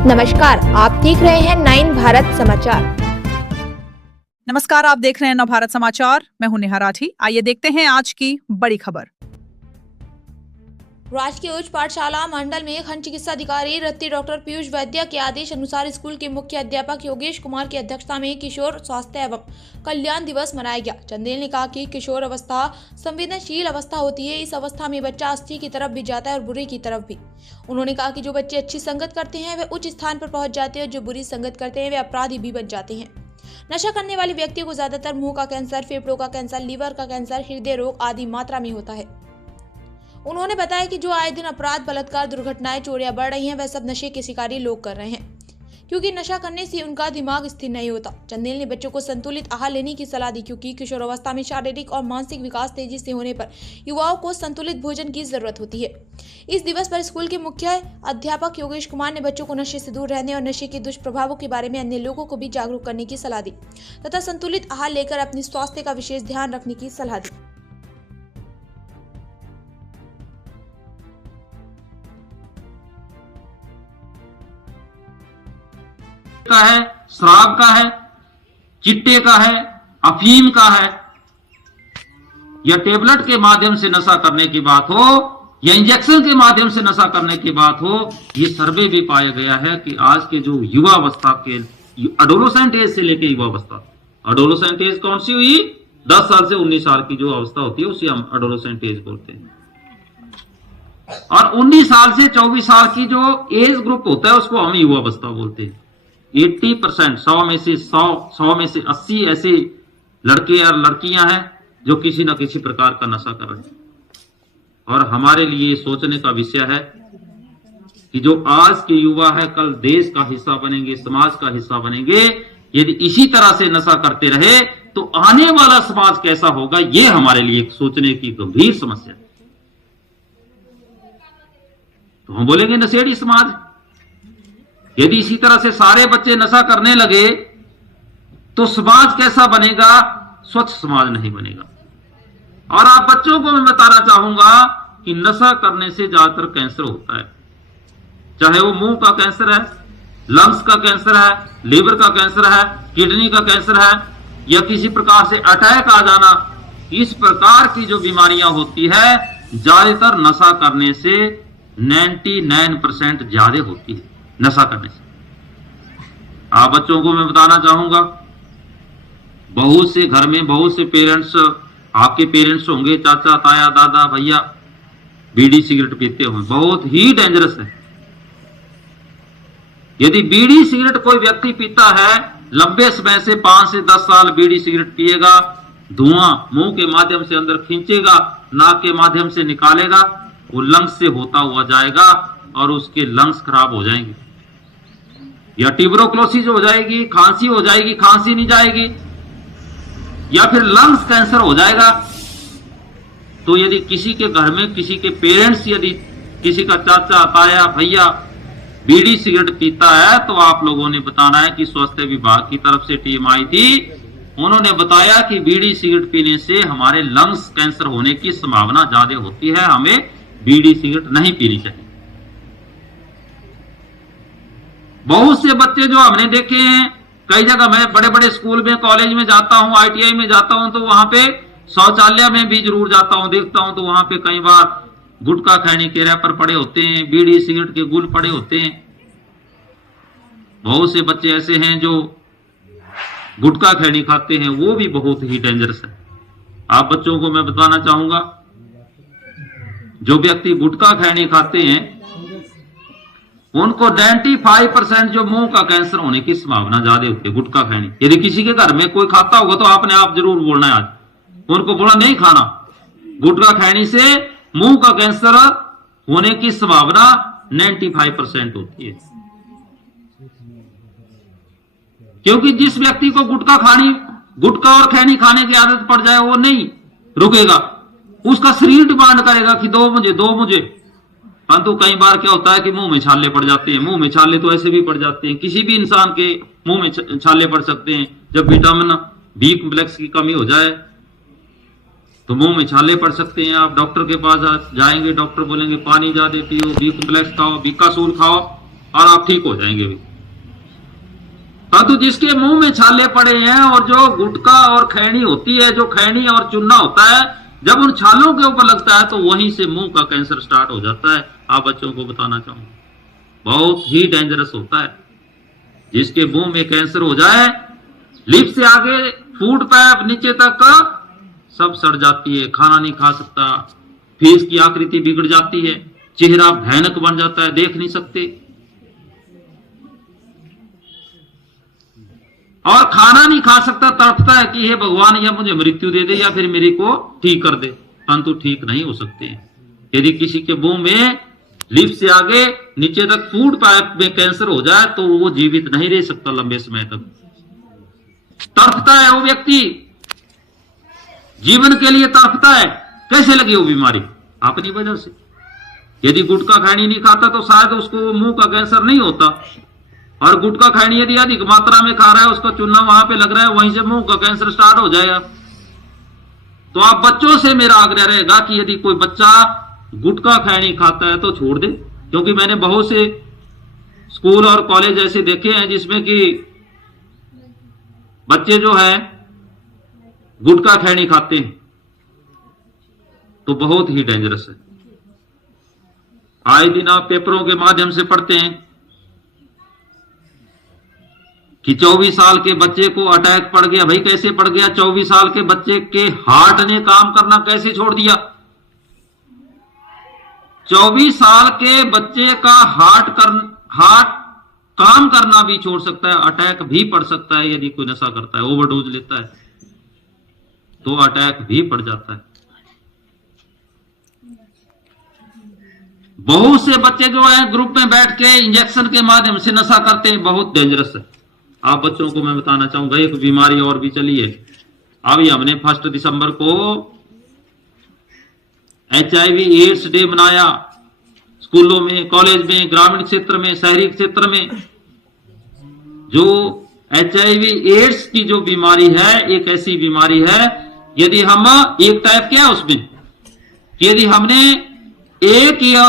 नमस्कार, आप देख रहे हैं 9 भारत समाचार। नमस्कार, आप देख रहे हैं 9 भारत समाचार। मैं हूं नेहा राठी। आइए देखते हैं आज की बड़ी खबर। राजकीय उच्च पाठशाला मंडल में खंड चिकित्सा अधिकारी रत्ती डॉक्टर पीयूष वैद्य के आदेश अनुसार स्कूल के मुख्य अध्यापक योगेश कुमार की अध्यक्षता में किशोर स्वास्थ्य एवं कल्याण दिवस मनाया गया। चंदेल ने कहा कि किशोर अवस्था संवेदनशील अवस्था होती है। इस अवस्था में बच्चा अच्छी की तरफ भी जाता है और बुरे की तरफ भी। उन्होंने कहा कि जो बच्चे अच्छी संगत करते हैं वे उच्च स्थान पर पहुंच जाते हैं, जो बुरी संगत करते हैं वे अपराधी भी बन जाते हैं। नशा करने वाले व्यक्ति को ज्यादातर मुंह का कैंसर, फेफड़ों का कैंसर, लीवर का कैंसर, हृदय रोग आदि मात्रा में होता है। उन्होंने बताया कि जो आए दिन अपराध, बलात्कार, दुर्घटनाएं, चोरियां बढ़ रही हैं, वह सब नशे के शिकारी लोग कर रहे हैं, क्योंकि नशा करने से उनका दिमाग स्थिर नहीं होता। चंदेल ने बच्चों को संतुलित आहार लेने की सलाह दी, क्योंकि किशोर अवस्था में शारीरिक और मानसिक विकास तेजी से होने पर युवाओं को संतुलित भोजन की जरूरत होती है। इस दिवस पर स्कूल के मुख्य अध्यापक योगेश कुमार ने बच्चों को नशे से दूर रहने और नशे के दुष्प्रभावों के बारे में अन्य लोगों को भी जागरूक करने की सलाह दी तथा संतुलित आहार लेकर अपने स्वास्थ्य का विशेष ध्यान रखने की सलाह दी। का है, शराब का है, चिट्टे का है, अफीम का है, या टेबलेट के माध्यम से नशा करने की बात हो या इंजेक्शन के माध्यम से नशा करने की बात हो, ये सर्वे भी पाया गया है कि आज के जो युवा अवस्था के एडोलेसेंट एज से लेके युवा अवस्था, एडोलेसेंट एज कौन सी हुई? 10 साल से 19 साल की जो अवस्था होती है उसे हम एडोलेसेंट एज बोलते हैं, और 19 साल से 24 साल की जो एज ग्रुप होता है उसको हम युवा अवस्था बोलते हैं। 80% 100 में से 80 ऐसे लड़के और लड़कियां हैं जो किसी न किसी प्रकार का नशा कर रहे हैं। और हमारे लिए सोचने का विषय है कि जो आज के युवा है कल देश का हिस्सा बनेंगे, समाज का हिस्सा बनेंगे। यदि इसी तरह से नशा करते रहे तो आने वाला समाज कैसा होगा, ये हमारे लिए सोचने की गंभीर समस्या है। तो हम बोलेंगे नशेड़ी समाज। यदि इसी तरह से सारे बच्चे नशा करने लगे तो समाज कैसा बनेगा? स्वच्छ समाज नहीं बनेगा। और आप बच्चों को मैं बताना चाहूंगा कि नशा करने से ज्यादातर कैंसर होता है, चाहे वो मुंह का कैंसर है, लंग्स का कैंसर है, लीवर का कैंसर है, किडनी का कैंसर है, या किसी प्रकार से अटैक आ जाना। इस प्रकार की जो बीमारियां होती है ज्यादातर नशा करने से 99% ज्यादा होती है, नशा करने से। आप बच्चों को मैं बताना चाहूंगा, बहुत से घर में बहुत से पेरेंट्स, आपके पेरेंट्स होंगे, चाचा, ताया, दादा, भैया, बीड़ी सिगरेट पीते होंगे। बहुत ही डेंजरस है। यदि बीड़ी सिगरेट कोई व्यक्ति पीता है, लंबे समय से 5 से 10 साल बीड़ी सिगरेट पिएगा, धुआं मुंह के माध्यम से अंदर खींचेगा, नाक के माध्यम से निकालेगा, वो लंग्स से होता हुआ जाएगा और उसके लंग्स खराब हो जाएंगे, या ट्यूबरोक्लोसिस हो जाएगी, खांसी हो जाएगी, खांसी नहीं जाएगी, या फिर लंग्स कैंसर हो जाएगा। तो यदि किसी के घर में किसी के पेरेंट्स, यदि किसी का चाचा, ताया, भैया बीड़ी सिगरेट पीता है तो आप लोगों ने बताना है कि स्वास्थ्य विभाग की तरफ से टीम आई थी, उन्होंने बताया कि बीड़ी सिगरेट पीने से हमारे लंग्स कैंसर होने की संभावना ज्यादा होती है, हमें बीड़ी सिगरेट नहीं पीनी चाहिए। बहुत से बच्चे जो हमने देखे हैं, कई जगह मैं बड़े बड़े स्कूल में, कॉलेज में जाता हूं, ITI में जाता हूं, तो वहां पे शौचालय में भी जरूर जाता हूं, देखता हूं तो वहां पे कई बार गुटखा खैनी के रैपर पड़े होते हैं, बीड़ी सिगरेट के गुल पड़े होते हैं। बहुत से बच्चे ऐसे हैं जो गुटखा खैनी खाते हैं, वो भी बहुत ही डेंजरस है। आप बच्चों को मैं बताना चाहूंगा, जो व्यक्ति गुटखा खैनी खाते हैं उनको 95% जो मुंह का कैंसर होने की संभावना ज्यादा होती है, गुटखा खैनी। यदि किसी के घर में कोई खाता होगा तो आपने आप जरूर बोलना है, आज उनको बोला नहीं खाना। गुटखा खैनी से मुंह का कैंसर होने की संभावना 95% होती है, क्योंकि जिस व्यक्ति को गुटखा और खैनी खाने की आदत पड़ जाए वो नहीं रुकेगा, उसका शरीर डिमांड करेगा कि दो मुझे। परंतु कई बार क्या होता है कि मुंह में छाले पड़ जाते हैं। मुंह में छाले तो ऐसे भी पड़ जाते हैं, किसी भी इंसान के मुंह में छाले पड़ सकते हैं। जब विटामिन बी कॉम्प्लेक्स की कमी हो जाए तो मुंह में छाले पड़ सकते हैं। आप डॉक्टर के पास जाएंगे, डॉक्टर बोलेंगे पानी ज्यादा पियो, बी कॉम्प्लेक्स खाओ, बीकासूल खाओ, और आप ठीक हो जाएंगे भी। परंतु जिसके मुंह में छाले पड़े हैं और जो गुटखा और खैनी होती है, जो खैनी और चूना होता है, जब उन छालों के ऊपर लगता है तो वहीं से मुंह का कैंसर स्टार्ट हो जाता है। आप बच्चों को बताना चाहूंगा, बहुत ही डेंजरस होता है। जिसके मुंह में कैंसर हो जाए, लिप से आगे फूड पाइप नीचे तक सब सड़ जाती है, खाना नहीं खा सकता, फेस की आकृति बिगड़ जाती है, चेहरा भयानक बन जाता है, देख नहीं सकते, और खाना नहीं खा सकता, तड़पता है कि हे भगवान या मुझे मृत्यु दे दे या फिर मेरे को ठीक कर दे। परंतु ठीक नहीं हो सकते। यदि किसी के मुंह में लिप से आगे नीचे तक फूड पाइप में कैंसर हो जाए तो वो जीवित नहीं रह सकता लंबे समय तक। तड़पता है वो व्यक्ति, जीवन के लिए तड़पता है। कैसे लगी वो बीमारी? अपनी वजह से। यदि गुटखा खैनी नहीं खाता तो शायद उसको मुंह का कैंसर नहीं होता, और गुटखा खैनी यदि अधिक मात्रा में खा रहा है, उसका चूना वहां पे लग रहा है, वहीं से मुंह का कैंसर स्टार्ट हो जाएगा। तो आप बच्चों से मेरा आग्रह रहेगा कि यदि कोई बच्चा गुटखा खैनी खाता है तो छोड़ दे, क्योंकि मैंने बहुत से स्कूल और कॉलेज ऐसे देखे हैं जिसमें कि बच्चे जो है गुटखा खैनी खाते हैं, तो बहुत ही डेंजरस है। आए दिन आप पेपरों के माध्यम से पढ़ते हैं कि 24 साल के बच्चे को अटैक पड़ गया। भाई कैसे पड़ गया? 24 साल के बच्चे के हार्ट ने काम करना कैसे छोड़ दिया? 24 साल के बच्चे का हार्ट काम करना भी छोड़ सकता है, अटैक भी पड़ सकता है। यदि कोई नशा करता है, ओवरडोज लेता है, तो अटैक भी पड़ जाता है। बहुत से बच्चे जो है ग्रुप में बैठ के इंजेक्शन के माध्यम से नशा करते हैं, बहुत डेंजरस है। आप बच्चों को मैं बताना चाहूंगा, एक बीमारी और भी चली है। अभी हमने 1 दिसंबर को HIV एड्स डे मनाया, स्कूलों में, कॉलेज में, ग्रामीण क्षेत्र में, शहरी क्षेत्र में। जो HIV एड्स की जो बीमारी है, एक ऐसी बीमारी है, यदि हम एक टाइप क्या है उसमें, यदि हमने एक या